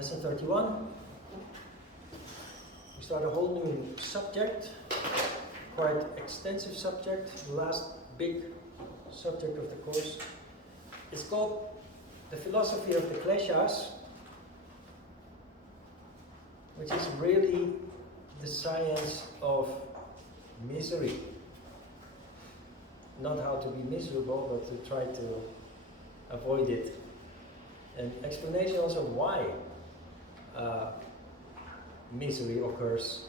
Lesson 31. We start a whole new subject, quite extensive subject, the last big subject of the course. It's called the philosophy of the Kleshas, which is really the science of misery. Not how to be miserable, but to try to avoid it. And explanation also why misery occurs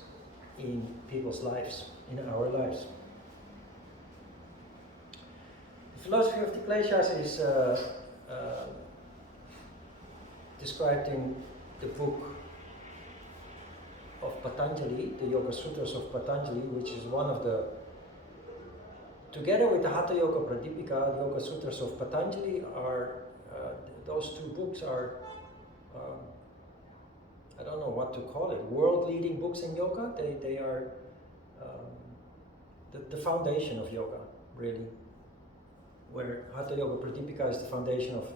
in people's lives, in our lives. The philosophy of the Kleshas is described in the book of Patanjali, the Yoga Sutras of Patanjali, which is one of the, together with the Hatha Yoga Pradipika, the Yoga Sutras of Patanjali are, those two books are, I don't know what to call it, world-leading books in yoga. They are the foundation of yoga, really. Where Hatha Yoga Pradipika is the foundation of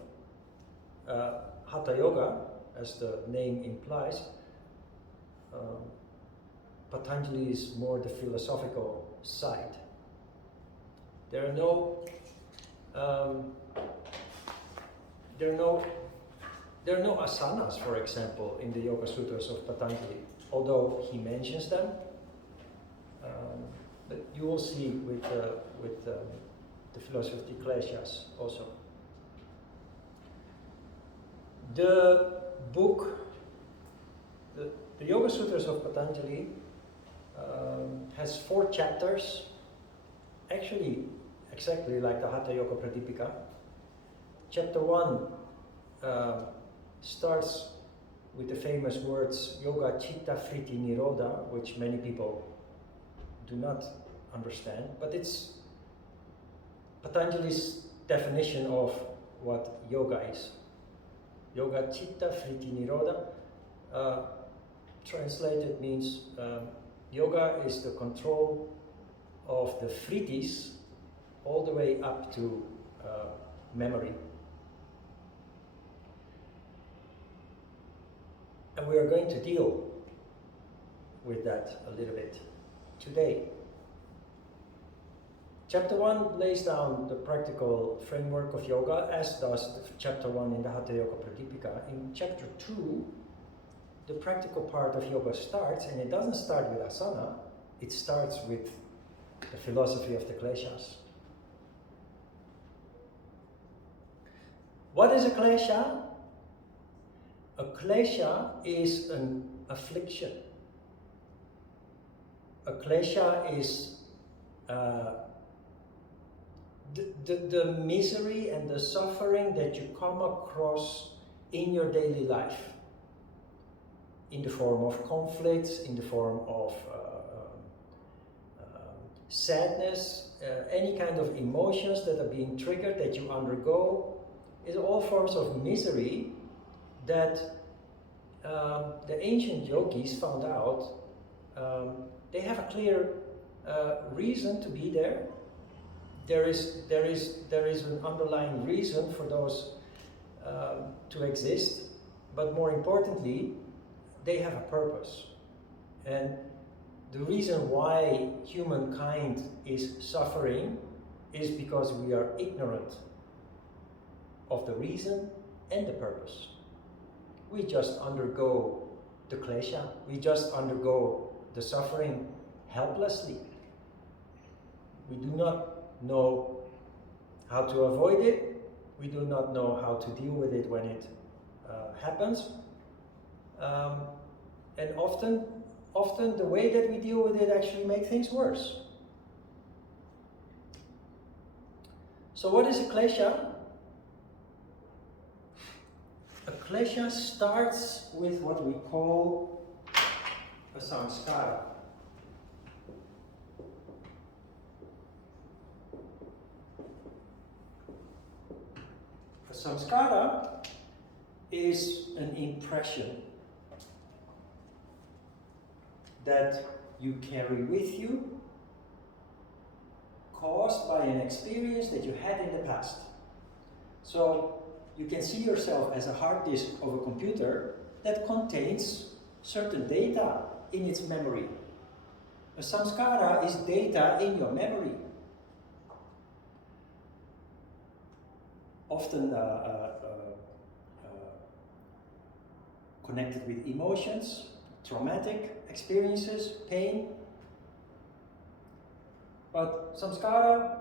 Hatha Yoga, as the name implies. Patanjali is more the philosophical side. There are no asanas, for example, in the Yoga Sutras of Patanjali, although he mentions them. But you will see with the philosophy of the Kleshas also. The book, the Yoga Sutras of Patanjali, has 4 chapters, actually exactly like the Hatha Yoga Pradipika. Chapter 1 starts with the famous words Yoga Chitta Vritti Nirodha, which many people do not understand, but it's Patanjali's definition of what yoga is. Yoga Chitta Vritti Nirodha, translated means yoga is the control of the vrittis all the way up to memory. And we are going to deal with that a little bit today. Chapter 1 lays down the practical framework of yoga, as does chapter 1 in the Hatha Yoga Pradipika. In chapter 2, the practical part of yoga starts, and it doesn't start with asana, it starts with the philosophy of the Kleshas. What is a Klesha? A Klesha is an affliction. A Klesha is the misery and the suffering that you come across in your daily life, in the form of conflicts, in the form of sadness, any kind of emotions that are being triggered, that you undergo, is all forms of misery that the ancient yogis found out. They have a clear reason to be there. There is an underlying reason for those to exist, but more importantly, they have a purpose. And the reason why humankind is suffering is because we are ignorant of the reason and the purpose. We just undergo the klesha, we just undergo the suffering helplessly. We do not know how to avoid it, we do not know how to deal with it when it happens. And often the way that we deal with it actually makes things worse. So what is a klesha? A klesha starts with what we call a samskara. A samskara is an impression that you carry with you, caused by an experience that you had in the past. So you can see yourself as a hard disk of a computer, that contains certain data in its memory. A samskara is data in your memory. Often connected with emotions, traumatic experiences, pain. But samskara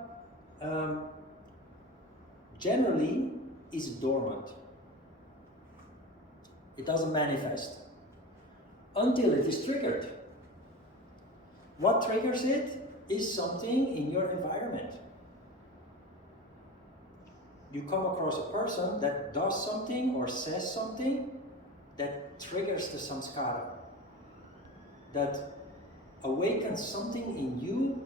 generally is dormant. It doesn't manifest until it is triggered. What triggers it is something in your environment. You come across a person that does something or says something that triggers the samskara, that awakens something in you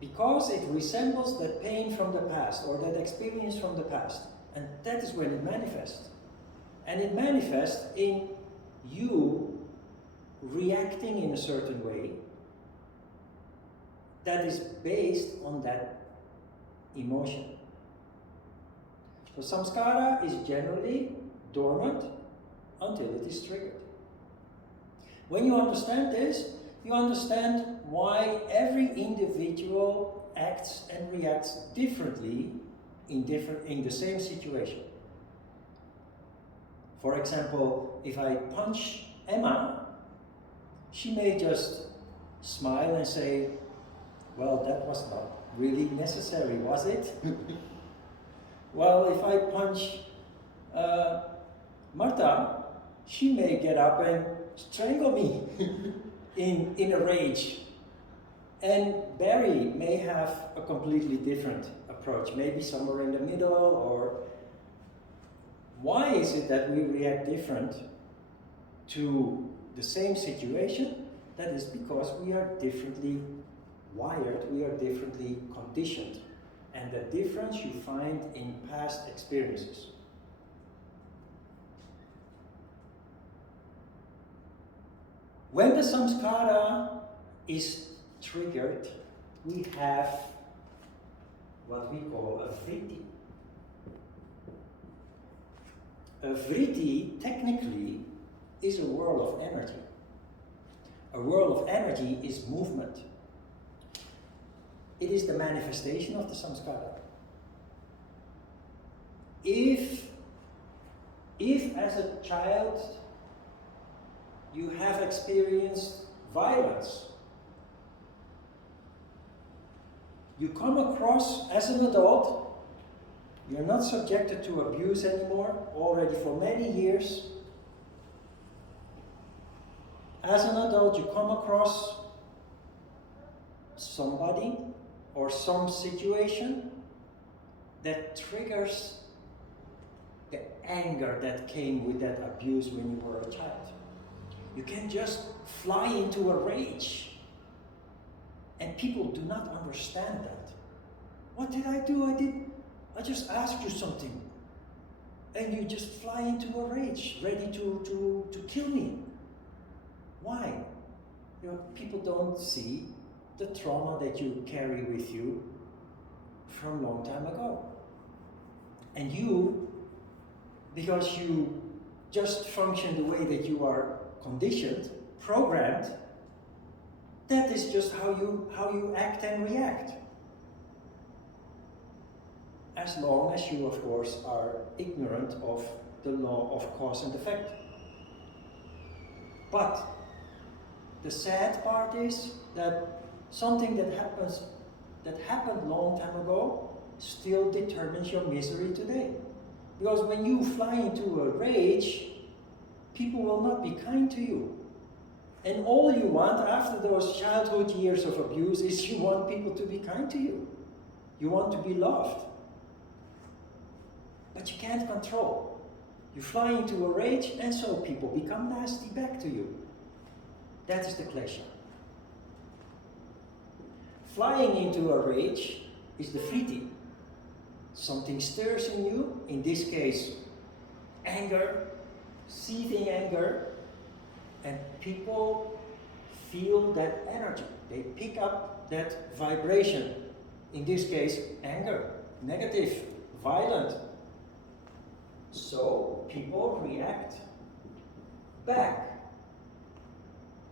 because it resembles that pain from the past or that experience from the past. And that is when it manifests. And it manifests in you reacting in a certain way that is based on that emotion. So samskara is generally dormant until it is triggered. When you understand this, you understand why every individual acts and reacts differently in the same situation. For example, if I punch Emma, she may just smile and say, well, that was not really necessary, was it? Well, if I punch Marta, she may get up and strangle me in a rage. And Barry may have a completely different approach, maybe somewhere in the middle. Or why is it that we react different to the same situation? That is because we are differently wired, we are differently conditioned. And the difference you find in past experiences. When the samskara is triggered, we have what we call a vritti. A vritti, technically, is a whirl of energy. A whirl of energy is movement. It is the manifestation of the samskara. If as a child you have experienced violence, you come across as an adult, you're not subjected to abuse anymore, already for many years. As an adult, you come across somebody or some situation that triggers the anger that came with that abuse when you were a child. You can just fly into a rage. And people do not understand that. What did I do? I just asked you something. And you just fly into a rage, ready to kill me. Why? People don't see the trauma that you carry with you from a long time ago. And you, because you just function the way that you are conditioned, programmed, that is just how you act and react. As long as you, of course, are ignorant of the law of cause and effect. But the sad part is that something that happened a long time ago still determines your misery today. Because when you fly into a rage, people will not be kind to you. And all you want after those childhood years of abuse is you want people to be kind to you. You want to be loved. But you can't control. You fly into a rage and so people become nasty back to you. That is the klesha. Flying into a rage is the vritti. Something stirs in you, in this case, anger, seething anger, and people feel that energy. They pick up that vibration. In this case, anger, negative, violent. So people react back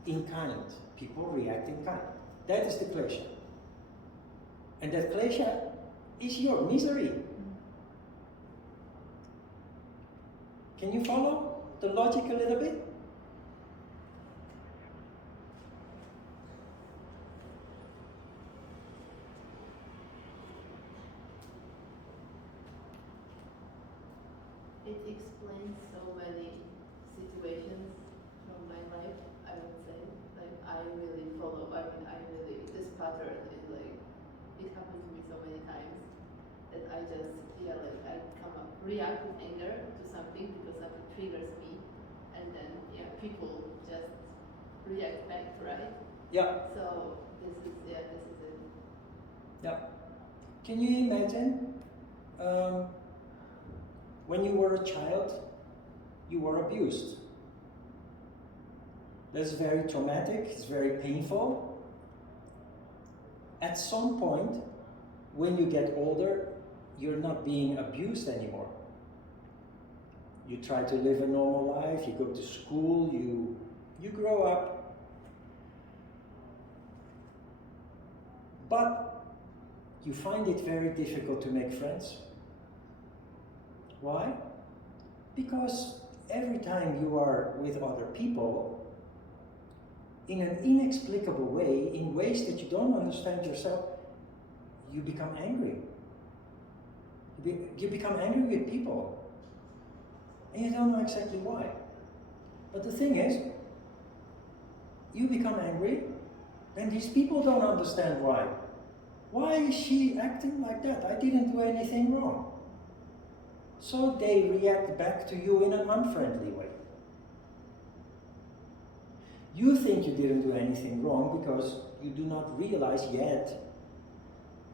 in kind. People react in kind. That is the klesha. And that klesha is your misery. Can you follow the logic a little bit? It explains so many situations from my life, I would say. Like, I really follow, this pattern is like, it happened to me so many times that I just, I react with anger to something because something triggers me, and then, people just react back, right? Yeah. So, this is it. Yeah. Can you imagine? When you were a child, you were abused. That's very traumatic, it's very painful. At some point, when you get older, you're not being abused anymore. You try to live a normal life, you go to school, you grow up. But you find it very difficult to make friends. Why? Because every time you are with other people, in an inexplicable way, in ways that you don't understand yourself, you become angry. You become angry with people. And you don't know exactly why. But the thing is, you become angry, and these people don't understand why. Why is she acting like that? I didn't do anything wrong. So they react back to you in an unfriendly way. You think you didn't do anything wrong because you do not realize yet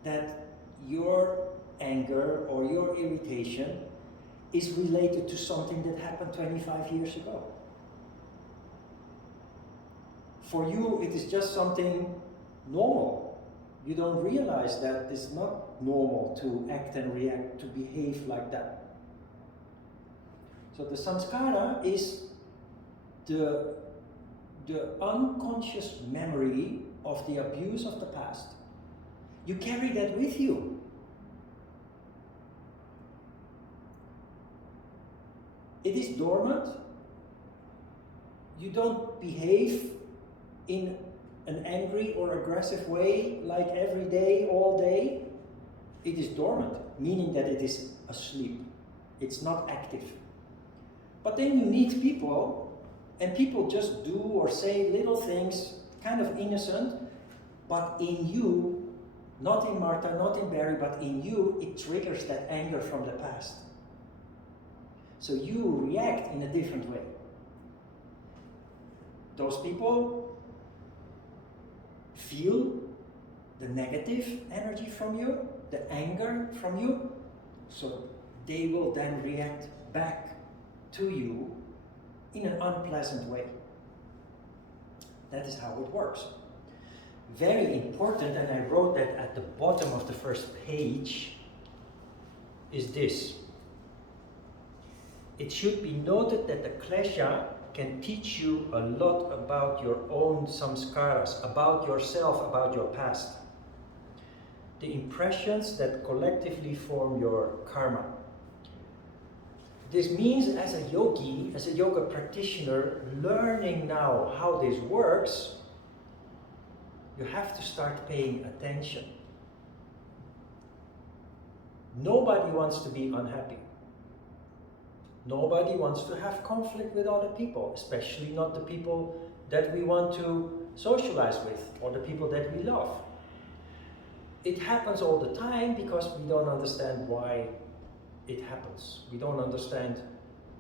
that your anger or your irritation is related to something that happened 25 years ago. For you, it is just something normal. You don't realize that it's not normal to act and react, to behave like that. So the samskara is the unconscious memory of the abuse of the past. You carry that with you. It is dormant. You don't behave in an angry or aggressive way like every day, all day. It is dormant, meaning that it is asleep. It's not active. But then you meet people, and people just do or say little things, kind of innocent, but in you, not in Martha, not in Barry, but in you, it triggers that anger from the past. So you react in a different way. Those people feel the negative energy from you, the anger from you, so they will then react back to you in an unpleasant way. That is how it works. Very important, and I wrote that at the bottom of the first page, is this. It should be noted that the klesha can teach you a lot about your own samskaras, about yourself, about your past. The impressions that collectively form your karma. This means as a yogi, as a yoga practitioner, learning now how this works, you have to start paying attention. Nobody wants to be unhappy. Nobody wants to have conflict with other people, especially not the people that we want to socialize with or the people that we love. It happens all the time because we don't understand why it happens. We don't understand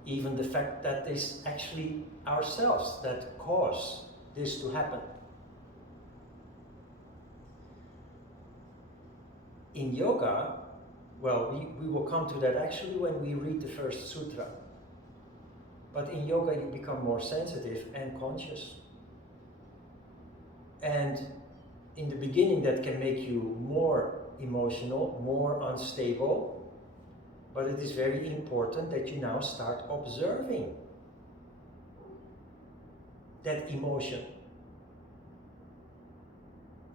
even the fact that it's actually ourselves that cause this to happen. In yoga, well, we will come to that actually when we read the first sutra. But in yoga you become more sensitive and conscious. And in the beginning that can make you more emotional, more unstable. But it is very important that you now start observing. that emotion.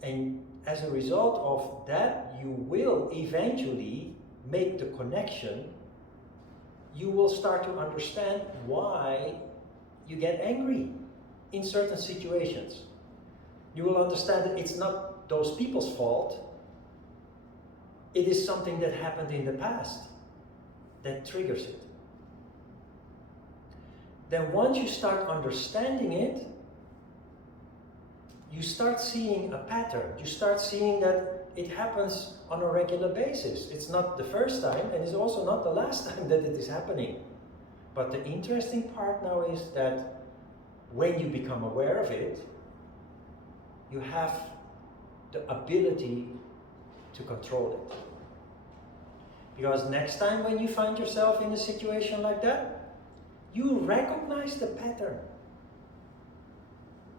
And as a result of that, you will eventually make the connection. You will start to understand why you get angry in certain situations. You will understand that it's not those people's fault. It is something that happened in the past that triggers it. Then once you start understanding it, you start seeing a pattern. You start seeing that it happens on a regular basis. It's not the first time, and it's also not the last time that it is happening. But the interesting part now is that when you become aware of it, you have the ability to control it. Because next time when you find yourself in a situation like that, you recognize the pattern.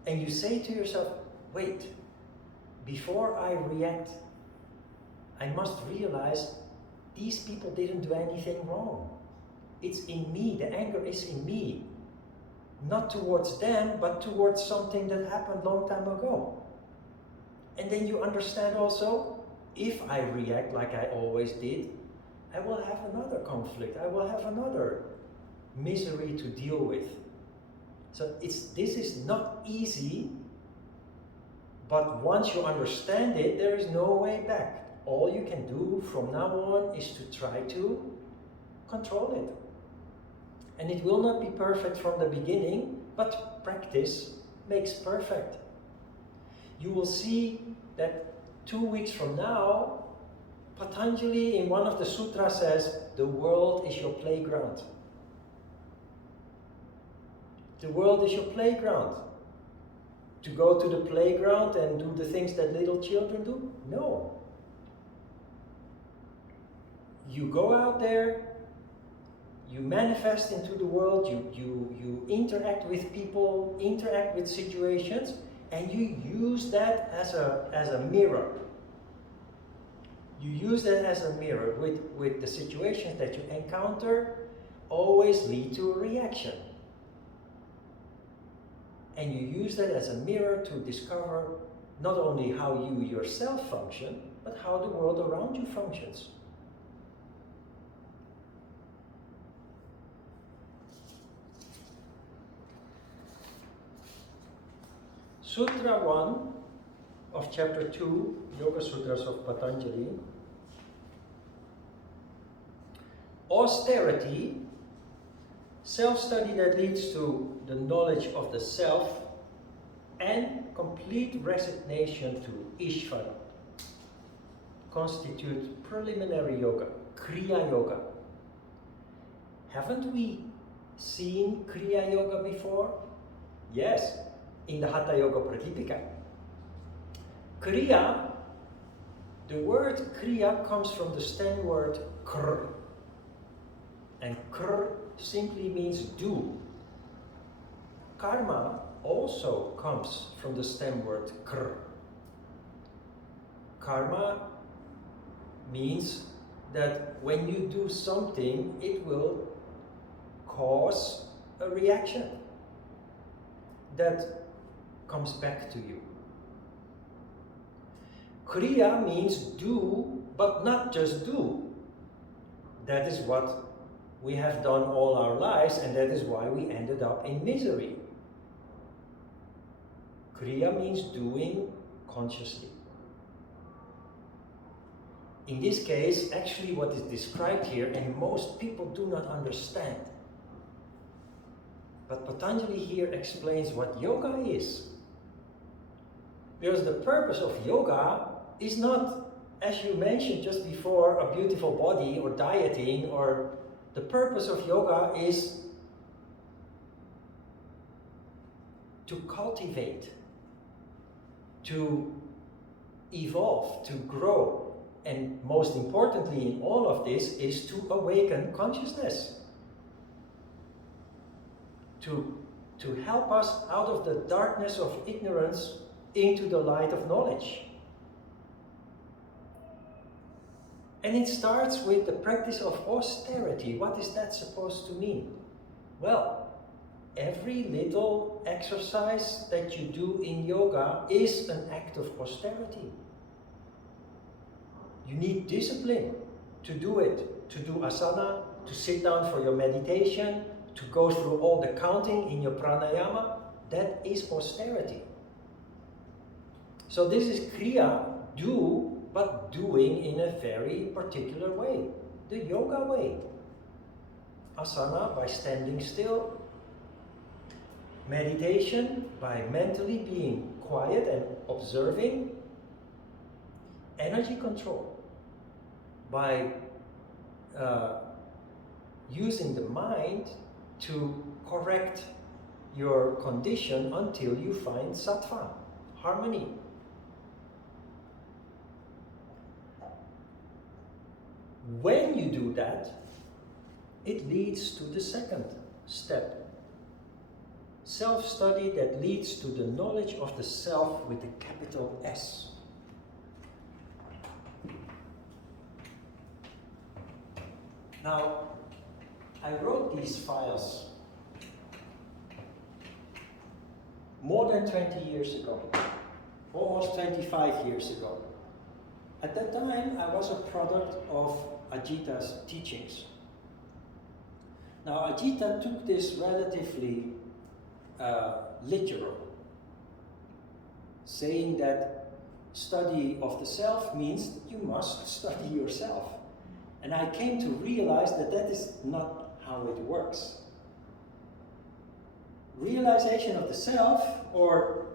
And you say to yourself, wait, before I react, I must realize these people didn't do anything wrong. It's in me, the anger is in me. Not towards them, but towards something that happened long time ago. And then you understand also, if I react like I always did, I will have another conflict, I will have another misery to deal with. So this is not easy, but once you understand it, there is no way back. All you can do from now on is to try to control it. And it will not be perfect from the beginning, but practice makes perfect. You will see that 2 weeks from now, Patanjali in one of the sutras says, the world is your playground. The world is your playground. To go to the playground and do the things that little children do? No. You go out there, you manifest into the world, you interact with people, interact with situations, and you use that as a mirror. You use that as a mirror with the situations that you encounter always lead to a reaction. And you use that as a mirror to discover not only how you yourself function, but how the world around you functions. Sutra 1 of chapter 2, Yoga Sutras of Patanjali. Austerity, self-study that leads to the knowledge of the self, and complete resignation to Ishvara constitute preliminary yoga, Kriya Yoga. Haven't we seen Kriya Yoga before? Yes, in the Hatha Yoga Pratipika. Kriya, the word Kriya comes from the stem word kr. And kr simply means do. Karma also comes from the stem word kr. Karma means that when you do something, it will cause a reaction that comes back to you. Kriya means do, but not just do. That is what we have done all our lives, and that is why we ended up in misery. Kriya means doing consciously. In this case, actually what is described here, and most people do not understand. But Patanjali here explains what yoga is. Because the purpose of yoga is not, as you mentioned just before, a beautiful body or dieting, or the purpose of yoga is to cultivate, to evolve, to grow. And most importantly in all of this is to awaken consciousness. To help us out of the darkness of ignorance into the light of knowledge. And it starts with the practice of austerity. What is that supposed to mean? Well, every little exercise that you do in yoga is an act of austerity. You need discipline to do it, to do asana, to sit down for your meditation, to go through all the counting in your pranayama. That is austerity. So this is kriya, do, but doing in a very particular way, the yoga way. Asana by standing still. Meditation by mentally being quiet and observing. Energy control by using the mind to correct your condition until you find sattva, harmony. When you do that, it leads to the second step. Self-study that leads to the knowledge of the self with a capital S. Now, I wrote these files more than 20 years ago, almost 25 years ago. At that time, I was a product of Ajita's teachings. Now, Ajita took this relatively literal, saying that study of the self means that you must study yourself. And I came to realize that that is not how it works. Realization of the self, or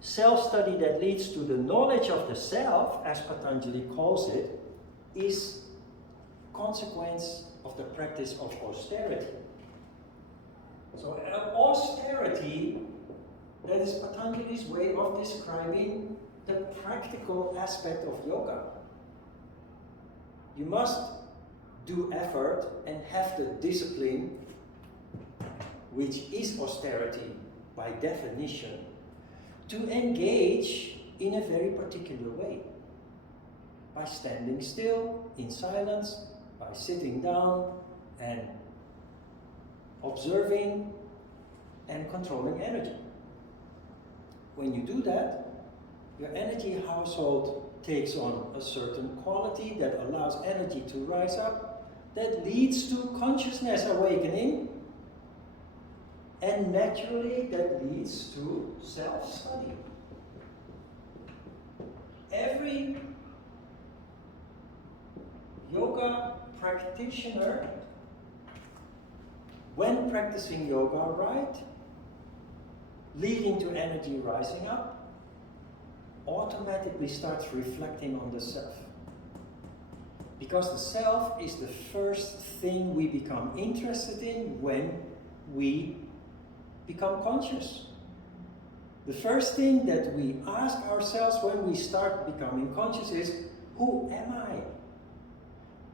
self-study that leads to the knowledge of the self, as Patanjali calls it, is consequence of the practice of austerity. So austerity, that is Patanjali's way of describing the practical aspect of yoga. You must do effort and have the discipline, which is austerity by definition, to engage in a very particular way. By standing still, in silence, by sitting down and observing and controlling energy. When you do that, your energy household takes on a certain quality that allows energy to rise up, that leads to consciousness awakening, and naturally that leads to self-study. Every yoga practitioner, when practicing yoga right, leading to energy rising up, automatically starts reflecting on the self. Because the self is the first thing we become interested in when we become conscious. The first thing that we ask ourselves when we start becoming conscious is, who am I?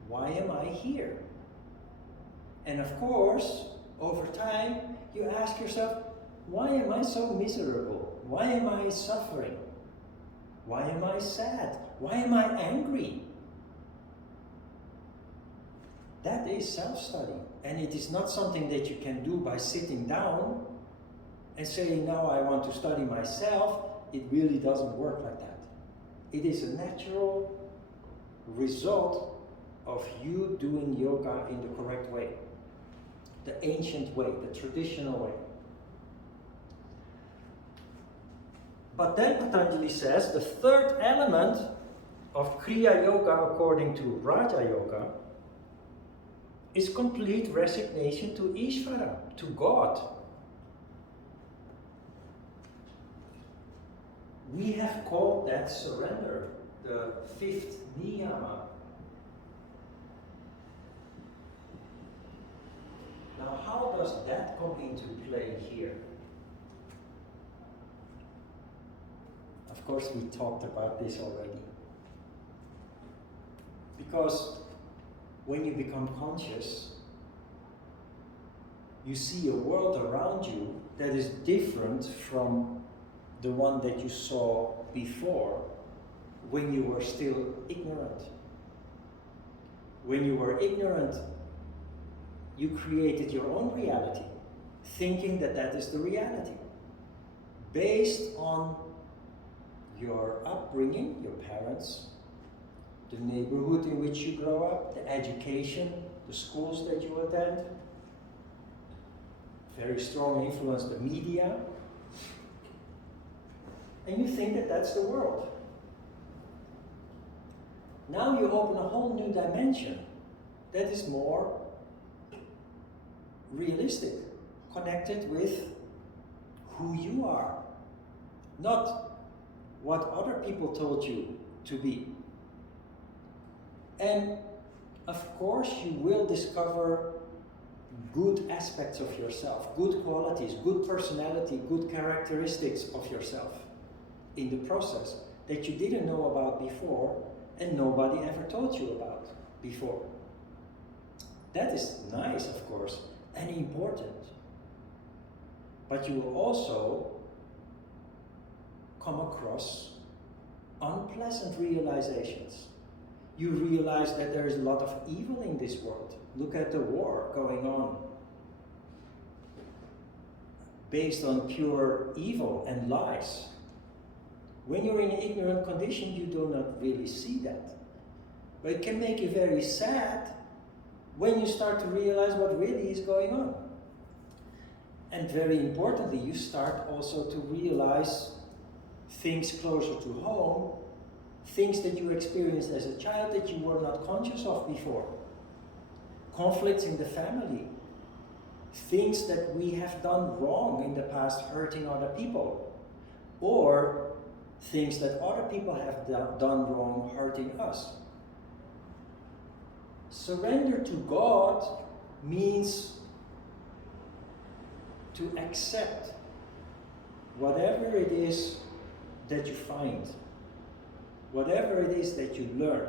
Why am I here? And of course, over time, you ask yourself, why am I so miserable? Why am I suffering? Why am I sad? Why am I angry? That is self-study. And it is not something that you can do by sitting down and saying, now I want to study myself. It really doesn't work like that. It is a natural result of you doing yoga in the correct way. The ancient way, the traditional way. But then Patanjali says the third element of Kriya Yoga according to Raja Yoga is complete resignation to Ishvara, to God. We have called that surrender, the fifth Niyama. Now, how does that come into play here? Of course, we talked about this already. Because when you become conscious, you see a world around you that is different from the one that you saw before when you were still ignorant. When you were ignorant, you created your own reality. thinking that that is the reality, based on your upbringing, your parents, the neighborhood in which you grow up, the education, the schools that you attend, very strong influence, the media, and you think that that's the world. Now you open a whole new dimension that is more realistic, connected with who you are, not what other people told you to be. And of course you will discover good aspects of yourself, good qualities, good personality, good characteristics of yourself in the process that you didn't know about before and nobody ever told you about before. That is nice, of course, and important. But you will also come across unpleasant realizations. You realize that there is a lot of evil in this world. Look at the war going on, based on pure evil and lies. When you're in an ignorant condition, you do not really see that. But it can make you very sad when you start to realize what really is going on. And very importantly, you start also to realize things closer to home, things that you experienced as a child that you were not conscious of before. Conflicts in the family, things that we have done wrong in the past, hurting other people, or things that other people have done wrong, hurting us. Surrender to God means to accept whatever it is that you find, whatever it is that you learn.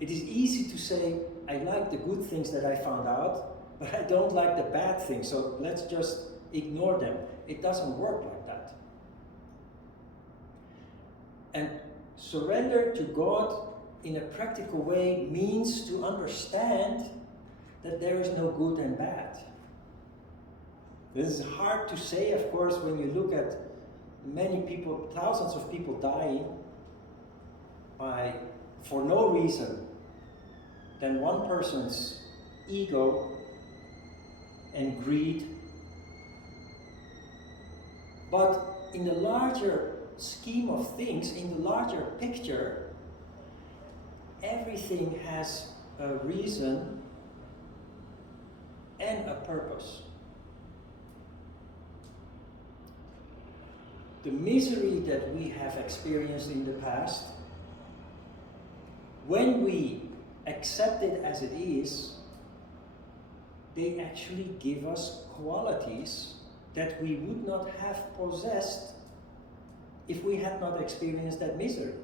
It is easy to say, I like the good things that I found out, but I don't like the bad things, so let's just ignore them. It doesn't work like that. And surrender to God in a practical way means to understand that there is no good and bad. This is hard to say, of course, when you look at many people, thousands of people dying for no reason than one person's ego and greed. But in the larger scheme of things, in the larger picture, everything has a reason and a purpose. The misery that we have experienced in the past, when we accept it as it is, they actually give us qualities that we would not have possessed if we had not experienced that misery.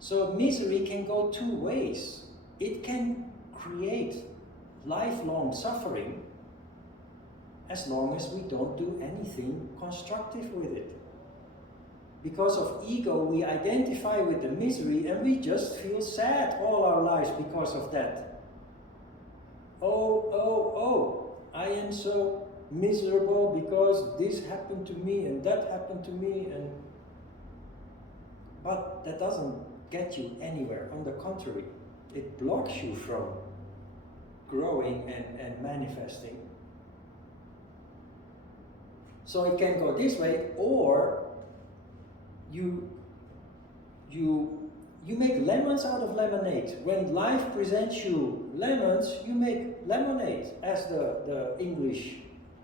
So misery can go two ways. It can create lifelong suffering as long as we don't do anything constructive with it. Because of ego, we identify with the misery and we just feel sad all our lives because of that. Oh, I am so miserable because this happened to me and that happened to me, but that doesn't get you anywhere. On the contrary, it blocks you from growing and manifesting. So it can go this way, or you make lemons out of lemonade. When life presents you lemons, you make lemonade, as the English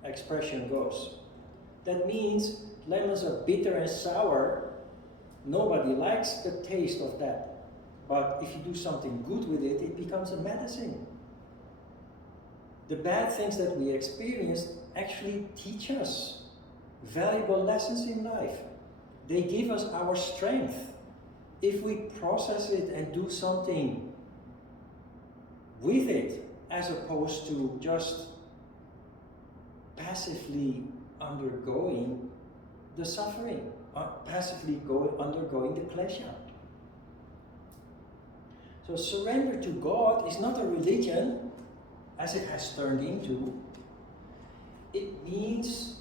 expression goes. That means lemons are bitter and sour. Nobody likes the taste of that. But if you do something good with it, it becomes a medicine. The bad things that we experience actually teach us valuable lessons in life. They give us our strength. If we process it and do something with it, as opposed to just passively undergoing the suffering, passively undergoing the klesha. So surrender to God is not a religion, as it has turned into, it means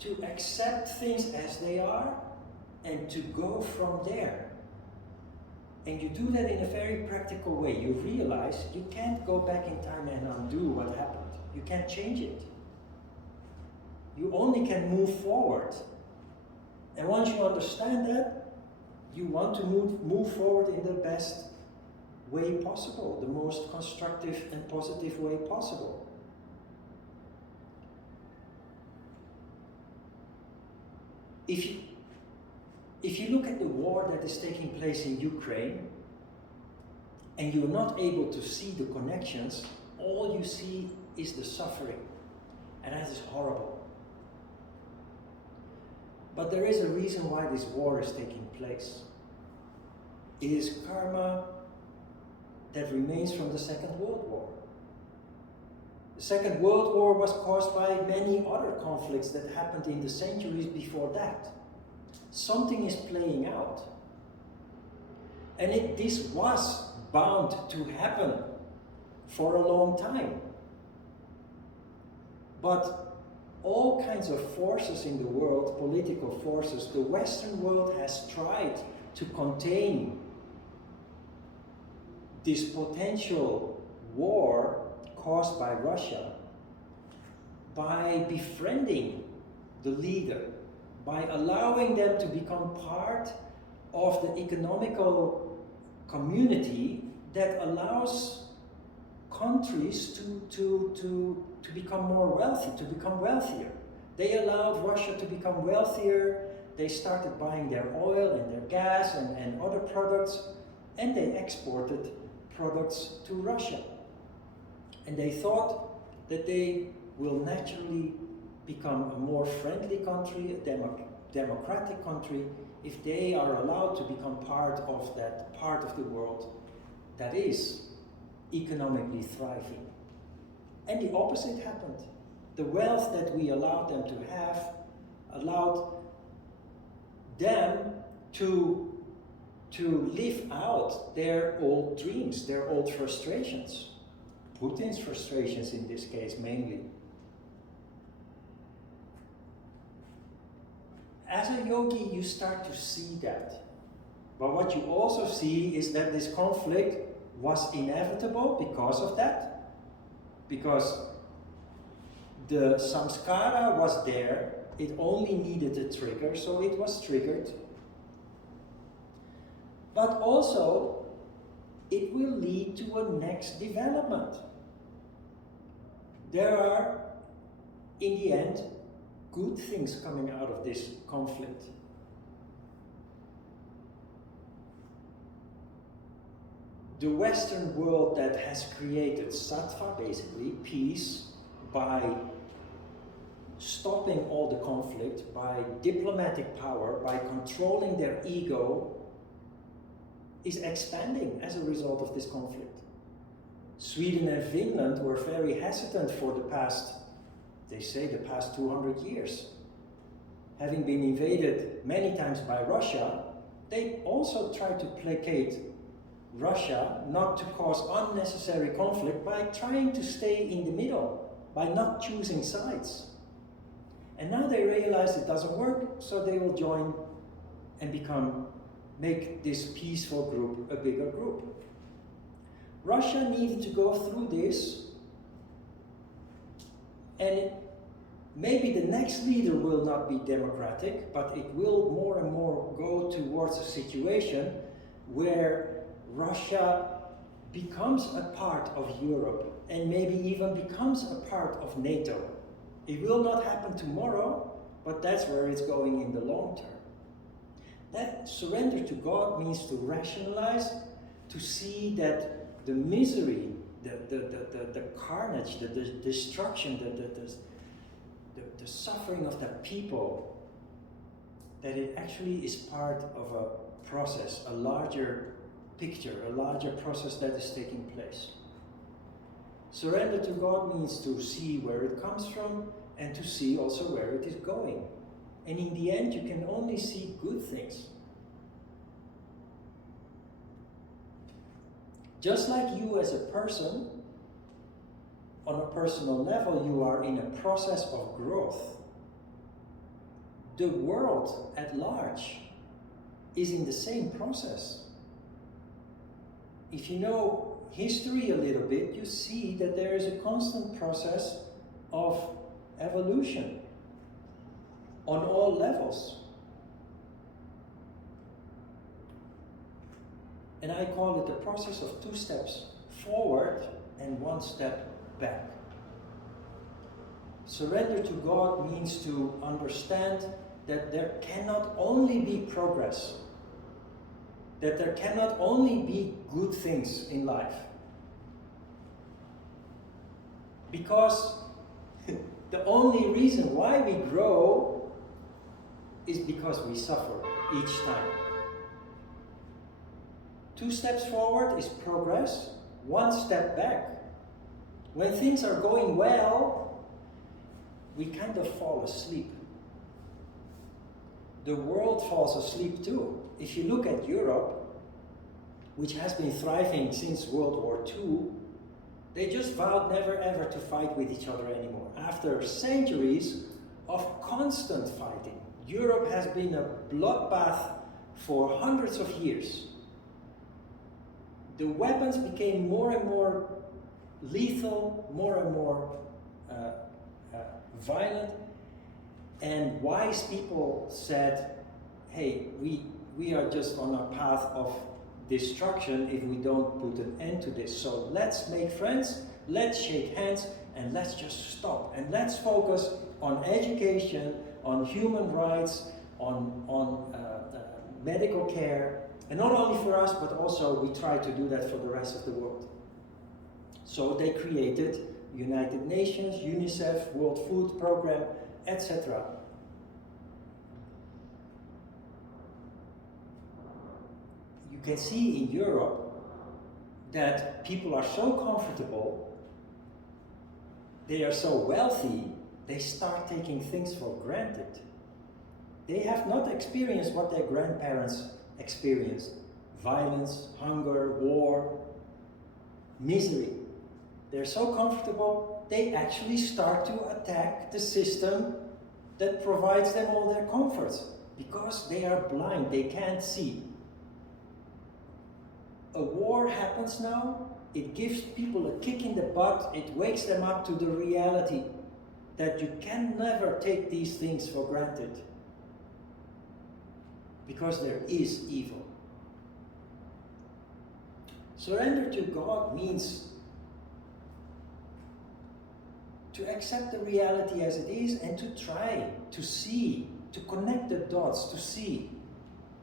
to accept things as they are and to go from there. And you do that in a very practical way. You realize you can't go back in time and undo what happened. You can't change it. You only can move forward. And once you understand that, you want to move forward in the best way possible, the most constructive and positive way possible. If you look at the war that is taking place in Ukraine, and you're not able to see the connections, all you see is the suffering. And that is horrible. But there is a reason why this war is taking place. It is karma that remains from the Second World War. The Second World War was caused by many other conflicts that happened in the centuries before that. Something is playing out. And this was bound to happen for a long time. But all kinds of forces in the world, political forces, the Western world has tried to contain this potential war caused by Russia by befriending the leader, by allowing them to become part of the economical community that allows countries to become more wealthy, to become wealthier. They allowed Russia to become wealthier. They started buying their oil and their gas and other products, and they exported products to Russia. And they thought that they will naturally become a more friendly country, a democratic country, if they are allowed to become part of that part of the world that is economically thriving. And the opposite happened. The wealth that we allowed them to have allowed them to live out their old dreams, their old frustrations. Putin's frustrations in this case mainly. As a yogi, you start to see that. But what you also see is that this conflict was inevitable because of that. Because the samskara was there, it only needed a trigger, so it was triggered. But also, it will lead to a next development. There are, in the end, good things coming out of this conflict. The Western world that has created sattva, basically, peace, by stopping all the conflict, by diplomatic power, by controlling their ego, is expanding as a result of this conflict. Sweden and Finland were very hesitant for the past, they say the past 200 years. Having been invaded many times by Russia, they also tried to placate Russia not to cause unnecessary conflict by trying to stay in the middle, by not choosing sides. And now they realize it doesn't work, so they will join and make this peaceful group a bigger group. Russia needed to go through this, and maybe the next leader will not be democratic, but it will more and more go towards a situation where Russia becomes a part of Europe and maybe even becomes a part of NATO. It will not happen tomorrow, but that's where it's going in the long term. That surrender to God means to rationalize, to see that the misery, the carnage, the destruction, the suffering of the people, that it actually is part of a process, a larger picture, a larger process that is taking place. Surrender to God means to see where it comes from and to see also where it is going. And in the end, you can only see good things. Just like you as a person on a personal level, you are in a process of growth. The world at large is in the same process. If you know history a little bit, you see that there is a constant process of evolution on all levels. And I call it the process of 2 steps forward and 1 step back. Surrender to God means to understand that there cannot only be progress, that there cannot only be good things in life. Because the only reason why we grow is because we suffer each time. 2 steps forward is progress, 1 step back. When things are going well, we kind of fall asleep. The world falls asleep too. If you look at Europe, which has been thriving since World War II, they just vowed never ever to fight with each other anymore. After centuries of constant fighting, Europe has been a bloodbath for hundreds of years. The weapons became more and more lethal, more and more violent, and wise people said, hey, we are just on a path of destruction if we don't put an end to this. So let's make friends, let's shake hands, and let's just stop. And let's focus on education, on human rights, on medical care, and not only for us, but also we try to do that for the rest of the world. So they created United Nations, UNICEF, World Food Program, etc. You can see in Europe that people are so comfortable, they are so wealthy, they start taking things for granted. They have not experienced what their grandparents experienced: violence, hunger, war, misery. They're so comfortable, they actually start to attack the system that provides them all their comforts, because they are blind, they can't see. A war happens now, it gives people a kick in the butt, it wakes them up to the reality that you can never take these things for granted, because there is evil. Surrender to God means to accept the reality as it is and to try to see, to connect the dots, to see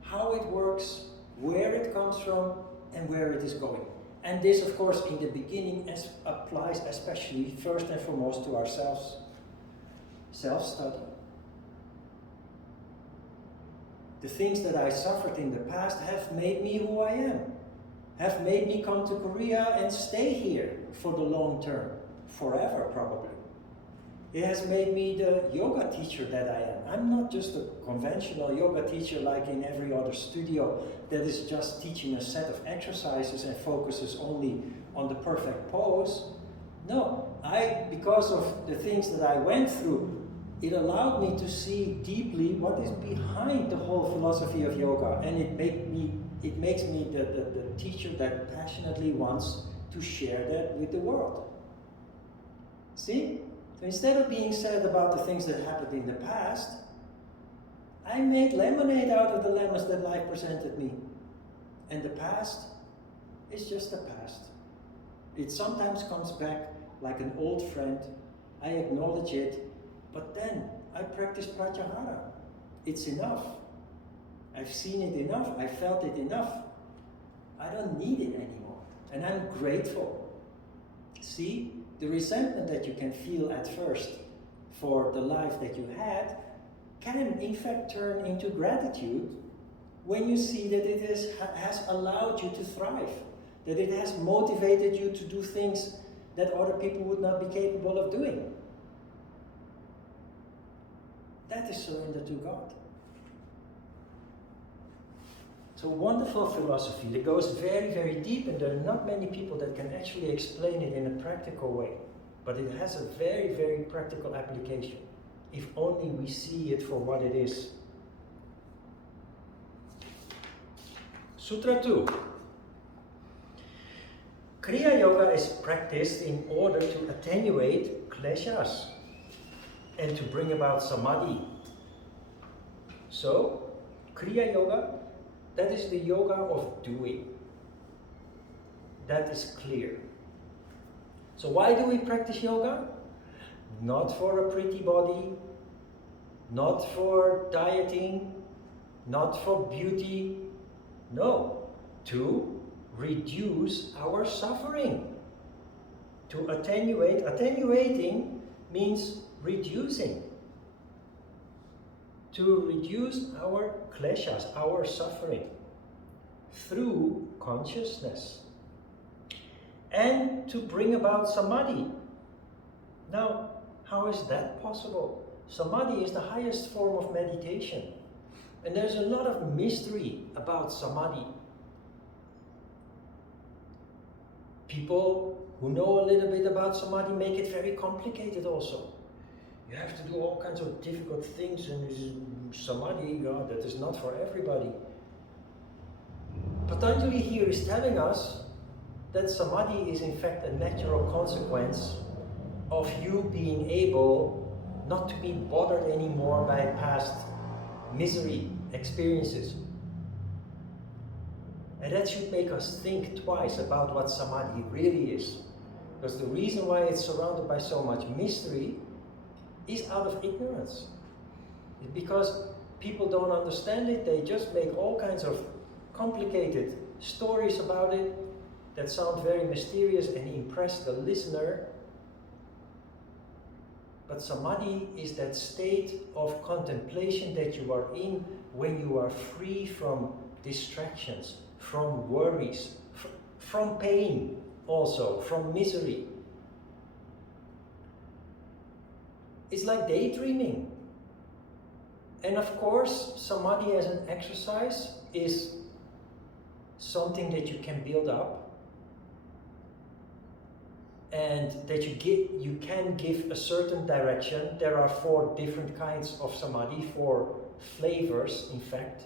how it works, where it comes from, and where it is going. And this, of course, in the beginning applies especially first and foremost to ourselves. Self-study. The things that I suffered in the past have made me who I am, have made me come to Korea and stay here for the long term, forever probably. It has made me the yoga teacher that I am. I'm not just a conventional yoga teacher like in every other studio that is just teaching a set of exercises and focuses only on the perfect pose. No, because of the things that I went through, it allowed me to see deeply what is behind the whole philosophy of yoga, and it makes me the teacher that passionately wants to share that with the world. See? So instead of being sad about the things that happened in the past, I made lemonade out of the lemons that life presented me. And the past is just the past. It sometimes comes back like an old friend. I acknowledge it, but then I practice pratyahara. It's enough. I've seen it enough. I felt it enough. I don't need it anymore. And I'm grateful. See? The resentment that you can feel at first for the life that you had can in fact turn into gratitude when you see that it has allowed you to thrive, that it has motivated you to do things that other people would not be capable of doing. That is surrender to God. It's a wonderful philosophy that goes very, very deep, and there are not many people that can actually explain it in a practical way. But it has a very, very practical application, if only we see it for what it is. Sutra 2. Kriya Yoga is practiced in order to attenuate Kleshas and to bring about Samadhi. So, Kriya Yoga, that is the yoga of doing. That is clear. So why do we practice yoga? Not for a pretty body, not for dieting, not for beauty. No, to reduce our suffering. To attenuate. Attenuating means reducing. To reduce our kleshas, our suffering, through consciousness. And to bring about Samadhi. Now, how is that possible? Samadhi is the highest form of meditation. And there's a lot of mystery about Samadhi. People who know a little bit about Samadhi make it very complicated also. You have to do all kinds of difficult things, and Samadhi, that is not for everybody. Patanjali here is telling us that Samadhi is in fact a natural consequence of you being able not to be bothered anymore by past misery experiences. And that should make us think twice about what Samadhi really is. Because the reason why it's surrounded by so much mystery is out of ignorance. It's because people don't understand it, they just make all kinds of complicated stories about it that sound very mysterious and impress the listener. But Samadhi is that state of contemplation that you are in when you are free from distractions, from worries, from pain also, from misery. It's like daydreaming. And of course, Samadhi as an exercise is something that you can build up and that you can give a certain direction. There are 4 different kinds of Samadhi, 4 flavors in fact.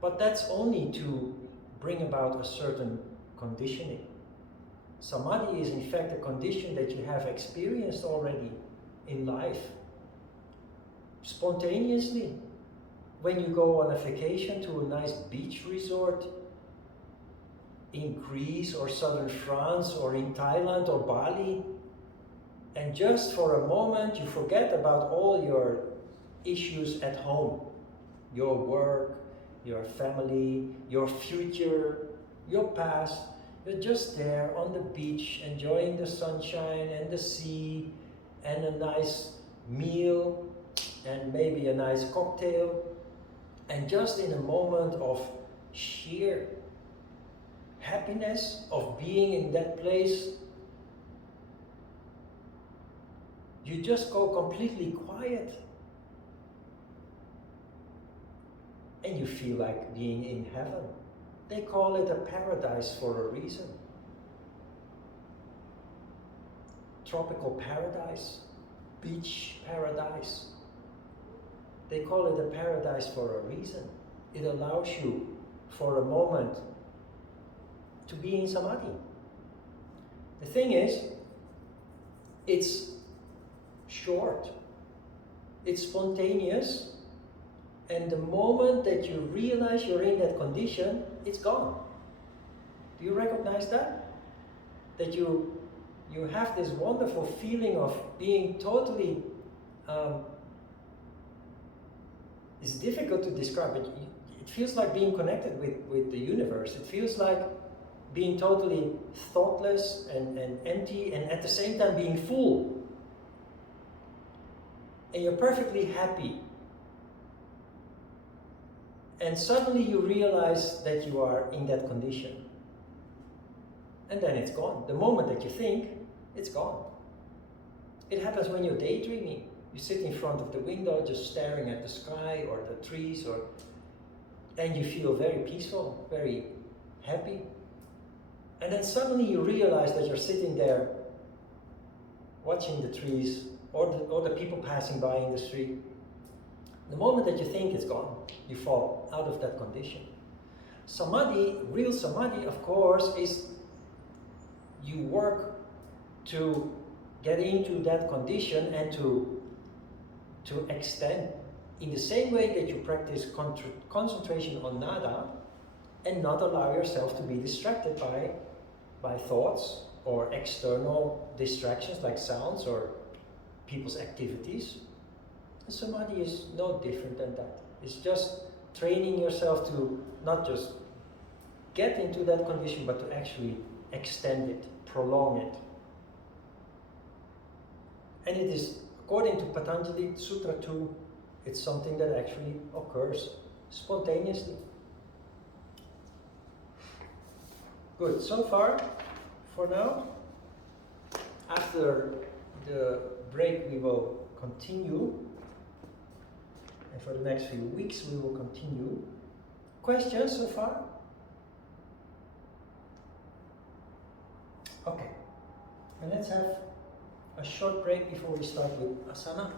But that's only to bring about a certain conditioning. Samadhi is in fact a condition that you have experienced already in life. Spontaneously. When you go on a vacation to a nice beach resort in Greece or southern France or in Thailand or Bali, and just for a moment you forget about all your issues at home, your work, your family, your future, your past. You're just there on the beach, enjoying the sunshine and the sea and a nice meal and maybe a nice cocktail. And just in a moment of sheer happiness of being in that place, you just go completely quiet. And you feel like being in heaven. They call it a paradise for a reason. Tropical paradise, beach paradise. They call it a paradise for a reason. It allows you for a moment to be in Samadhi. The thing is, it's short, it's spontaneous, and the moment that you realize you're in that condition, it's gone. Do you recognize that? That you have this wonderful feeling of being totally, it's difficult to describe it. It feels like being connected with the universe. It feels like being totally thoughtless and empty, and at the same time being full. And you're perfectly happy. And suddenly you realize that you are in that condition. And then it's gone. The moment that you think, it's gone. It happens when you're daydreaming. You sit in front of the window just staring at the sky or the trees, and you feel very peaceful, very happy. And then suddenly you realize that you're sitting there watching the trees, or the people passing by in the street. The moment that you think it's gone, you fall out of that condition. Samadhi, real samadhi, of course, is you work to get into that condition and to extend in the same way that you practice concentration on nada and not allow yourself to be distracted by thoughts or external distractions like sounds or people's activities. And samadhi is no different than that. It's just training yourself to not just get into that condition, but to actually extend it, prolong it. And it is, according to Patanjali, Sutra 2, it's something that actually occurs spontaneously. Good, so far, for now. After the break we will continue, and for the next few weeks we will continue. Questions so far? Okay, and let's have a short break before we start with asana.